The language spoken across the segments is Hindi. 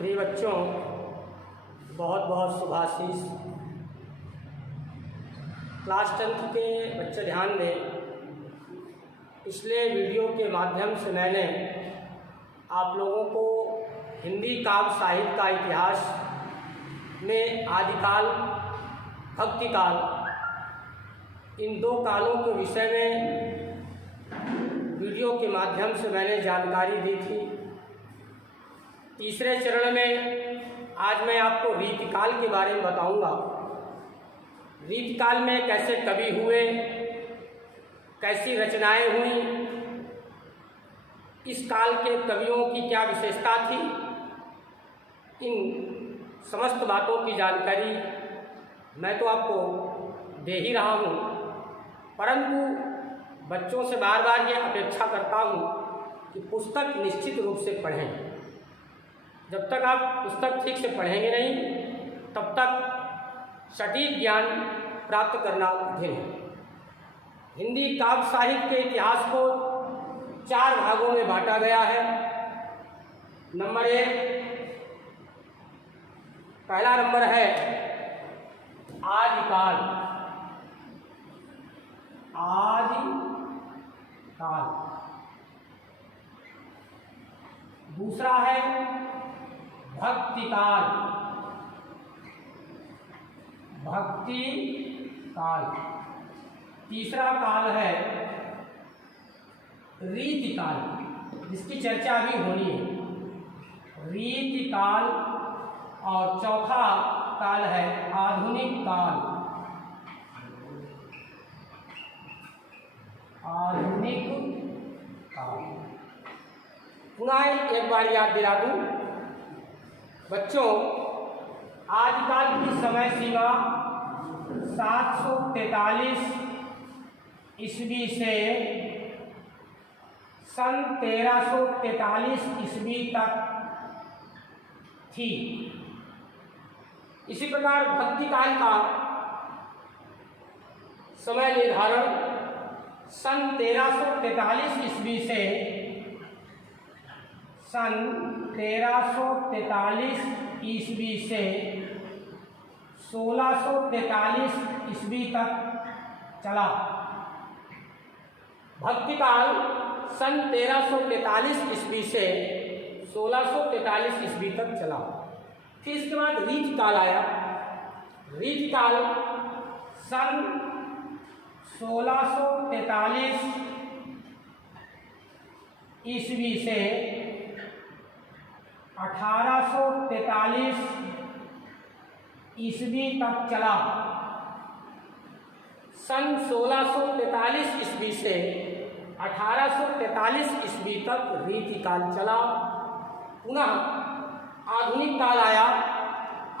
प्रिय बच्चों, बहुत बहुत शुभाशीष। क्लास 10 के बच्चे ध्यान दें। पिछले वीडियो के माध्यम से मैंने आप लोगों को हिंदी काव्य साहित्य का इतिहास में आदिकाल, भक्तिकाल, इन दो कालों के विषय में वीडियो के माध्यम से मैंने जानकारी दी थी। तीसरे चरण में आज मैं आपको रीतिकाल के बारे में बताऊंगा। रीतिकाल में कैसे कवि हुए, कैसी रचनाएं हुई, इस काल के कवियों की क्या विशेषता थी, इन समस्त बातों की जानकारी मैं तो आपको दे ही रहा हूँ, परंतु बच्चों से बार बार ये अपेक्षा करता हूँ कि पुस्तक निश्चित रूप से पढ़ें। जब तक आप पुस्तक ठीक से पढ़ेंगे नहीं, तब तक सटीक ज्ञान प्राप्त करना कठिन है। हिंदी काव्य साहित्य के इतिहास को 4 भागों में बांटा गया है। नंबर 1, पहला नंबर है आदिकाल। आदिकाल। दूसरा है भक्तिकाल। भक्तिकाल। तीसरा काल है रीतिकाल, जिसकी चर्चा अभी होनी है। रीतिकाल। और चौथा काल है आधुनिक काल। आधुनिक काल। पुनः एक बार याद दिला दूं बच्चों, आदिकाल की समय सीमा 743 ईस्वी से सन 1343 ईस्वी तक थी। इसी प्रकार भक्तिकाल का समय निर्धारण सन 1343 ईस्वी से सन 1343 ईस्वी से 1643 ईस्वी तक चला। भक्तिकाल सन 1343 ईस्वी से 1643 ईस्वी तक चला। फिर इसके बाद रीतिकाल आया। रीतिकाल सन 1643 ईस्वी से 1843 ईस्वी तक चला। सन 1643 ईस्वी से 1843 ईस्वी तक रीतिकाल चला। पुनः आधुनिक काल आया।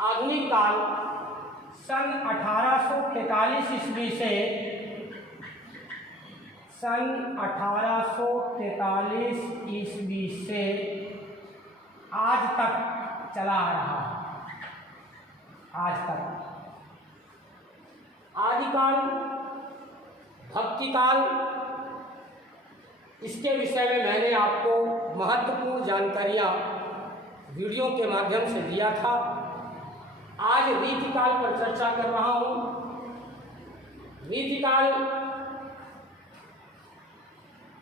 आधुनिक काल सन 1843 ईस्वी से सन 1843 ईस्वी से आज तक चला आ रहा है। आज तक आदिकाल, भक्तिकाल, इसके विषय में मैंने आपको महत्वपूर्ण जानकारियाँ वीडियो के माध्यम से दिया था। आज रीतिकाल पर चर्चा कर रहा हूँ। रीतिकाल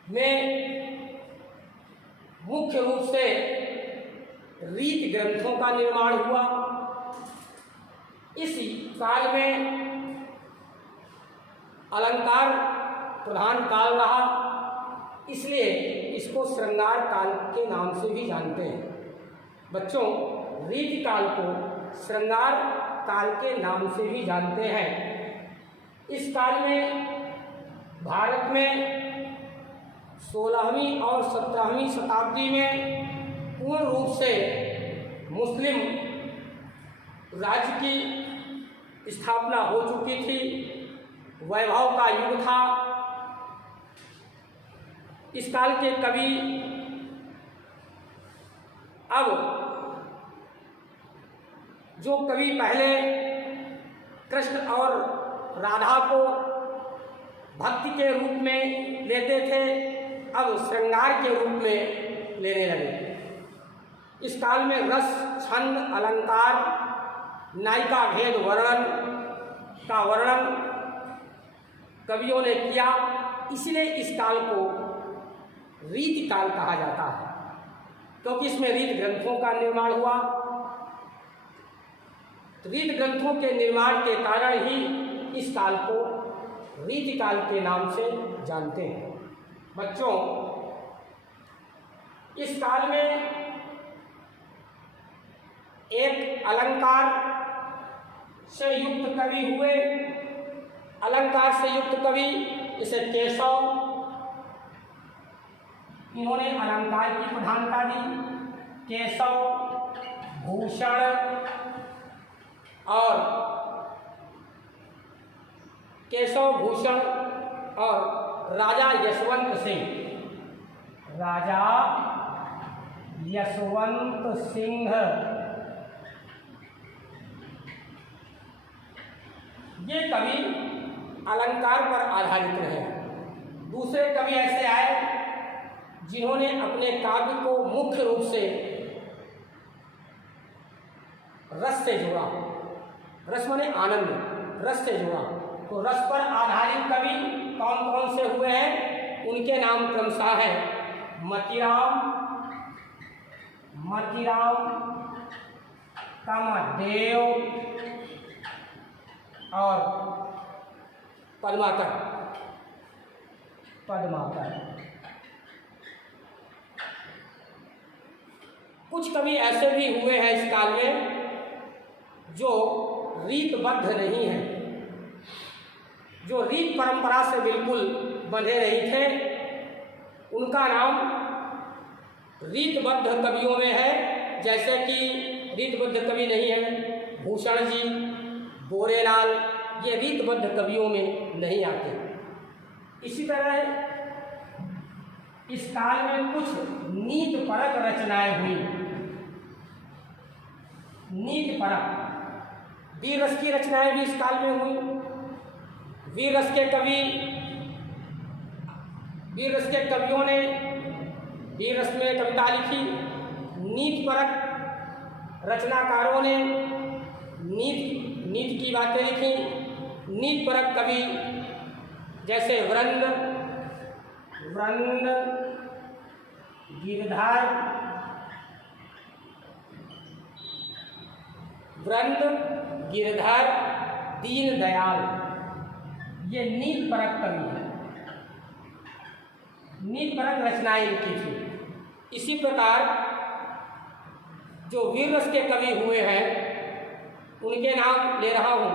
में मुख्य रूप से रीति ग्रंथों का निर्माण हुआ। इस काल में अलंकार प्रधान काल रहा, इसलिए इसको श्रृंगार काल के नाम से भी जानते हैं। बच्चों, रीतिकाल को श्रृंगार काल के नाम से भी जानते हैं। इस काल में भारत में 16वीं और 17वीं शताब्दी में पूर्ण रूप से मुस्लिम राज्य की स्थापना हो चुकी थी। वैभव का युग था। इस काल के कवि अब जो कवि पहले कृष्ण और राधा को भक्ति के रूप में लेते थे, अब श्रृंगार के रूप में लेने लगे। इस काल में रस, छंद, अलंकार, नायिका भेद वर्णन का वर्णन कवियों ने किया, इसलिए इस काल को रीति काल कहा जाता है, क्योंकि इसमें रीत ग्रंथों का निर्माण हुआ। रीत ग्रंथों के निर्माण के कारण ही इस काल को रीति काल के नाम से जानते हैं। बच्चों, इस काल में एक अलंकार से युक्त कवि हुए। अलंकार से युक्त कवि इसे केशव, इन्होंने अलंकार की प्रधानता दी। केशव, भूषण और केशव, भूषण और राजा यशवंत सिंह, राजा यशवंत सिंह, ये कवि अलंकार पर आधारित रहे। दूसरे कवि ऐसे आए जिन्होंने अपने काव्य को मुख्य रूप से रस से जोड़ा। रस माने आनंद, रस से जोड़ा। तो रस पर आधारित कवि कौन कौन से हुए हैं, उनके नाम क्रमशः है मतीराम, कामदेव और पद्माकर। कुछ कवि ऐसे भी हुए हैं इस काल में जो रीतबद्ध नहीं हैं, जो रीत परंपरा से बिल्कुल बंधे नहीं थे। उनका नाम रीतबद्ध कवियों में है। जैसे कि रीतबद्ध कवि नहीं है भूषण जी, बोरेलाल, ये रीतबद्ध कवियों में नहीं आते। इसी तरह इस काल में कुछ नीत परक रचनाएं हुई। नीत परक वीर रस की रचनाएं भी इस काल में हुई। वीर रस के कवियों ने वीर रस में कविता लिखी। नीत परक रचनाकारों ने नीत की बातें लिखी। नीत परक कवि जैसे वृंद, गिरधर, दीन दयाल, ये नीत परक कवि हैं। नीत परक रचनाएं लिखी थी। इसी प्रकार जो वीर रस के कवि हुए हैं उनके नाम ले रहा हूँ।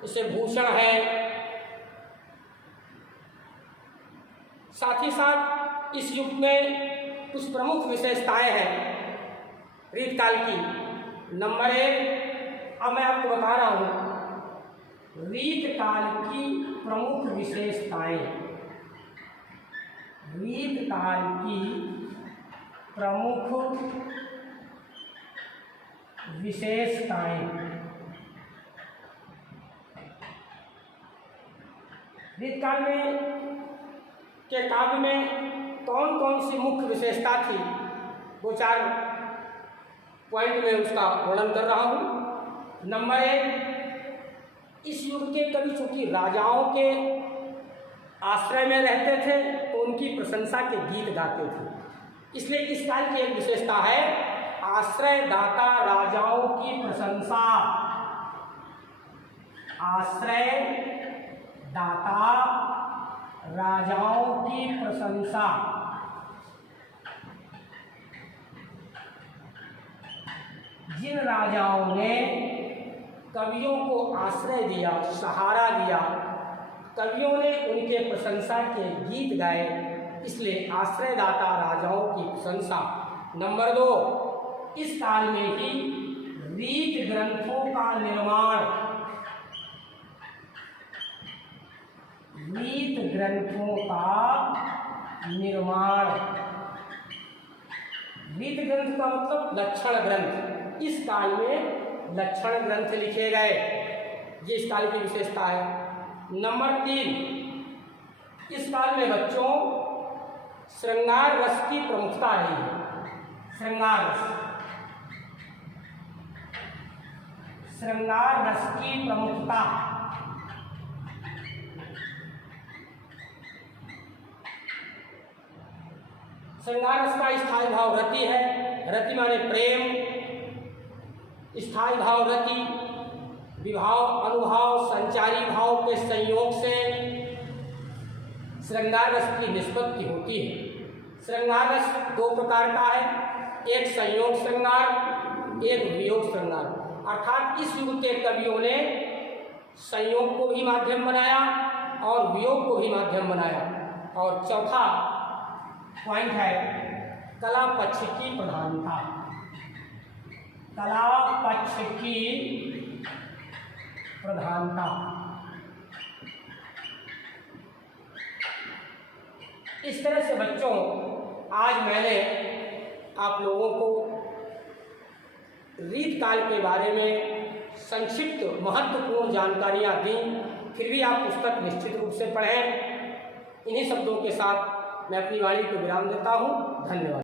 जैसे भूषण है, साथ ही साथ इस युग में कुछ प्रमुख विशेषताएं हैं रीतकाल की। नंबर 1, अब मैं आपको बता रहा हूँ रीतकाल की प्रमुख विशेषताएं। रीतकाल की प्रमुख विशेषताएं। रीतकाल में के काव्य में कौन कौन सी मुख्य विशेषता थी, 2-4 पॉइंट में उसका वर्णन कर रहा हूँ। नंबर 1, इस युग के कवि चूंकि राजाओं के आश्रय में रहते थे तो उनकी प्रशंसा के गीत गाते थे। इसलिए इस काल की एक विशेषता है आश्रयदाता राजाओं की प्रशंसा। आश्रयदाता राजाओं की प्रशंसा। जिन राजाओं ने कवियों को आश्रय दिया, सहारा दिया, कवियों ने उनके प्रशंसा के गीत गाए, इसलिए आश्रयदाता राजाओं की प्रशंसा। नंबर 2, इस काल में ही रीत ग्रंथों का निर्माण। रीत ग्रंथों का निर्माण। रीत ग्रंथ का मतलब लक्षण ग्रंथ। इस काल में लक्षण ग्रंथ लिखे गए, ये इस काल की विशेषता है। नंबर 3, इस काल में बच्चों श्रृंगार रस की प्रमुखता रही है। श्रृंगार रस श्रृंगार रस की प्रमुखता। श्रृंगार रस का स्थायी भाव रति है। रति माने प्रेम, स्थायी भाव रति, विभाव अनुभाव संचारी भाव के संयोग से श्रृंगार रस की निष्पत्ति होती है। श्रृंगार रस दो प्रकार का है, एक संयोग श्रृंगार, एक वियोग श्रृंगार। अर्थात इस युग के कवियों ने संयोग को भी माध्यम बनाया और वियोग को भी माध्यम बनाया। और चौथा पॉइंट है कला पक्ष की प्रधानता। कला पक्ष की प्रधानता। इस तरह से बच्चों, आज मैंने आप लोगों को रीत काल के बारे में संक्षिप्त महत्वपूर्ण जानकारियाँ दी। फिर भी आप पुस्तक निश्चित रूप से पढ़ें। इन्हीं शब्दों के साथ मैं अपनी वाणी को विराम देता हूँ। धन्यवाद।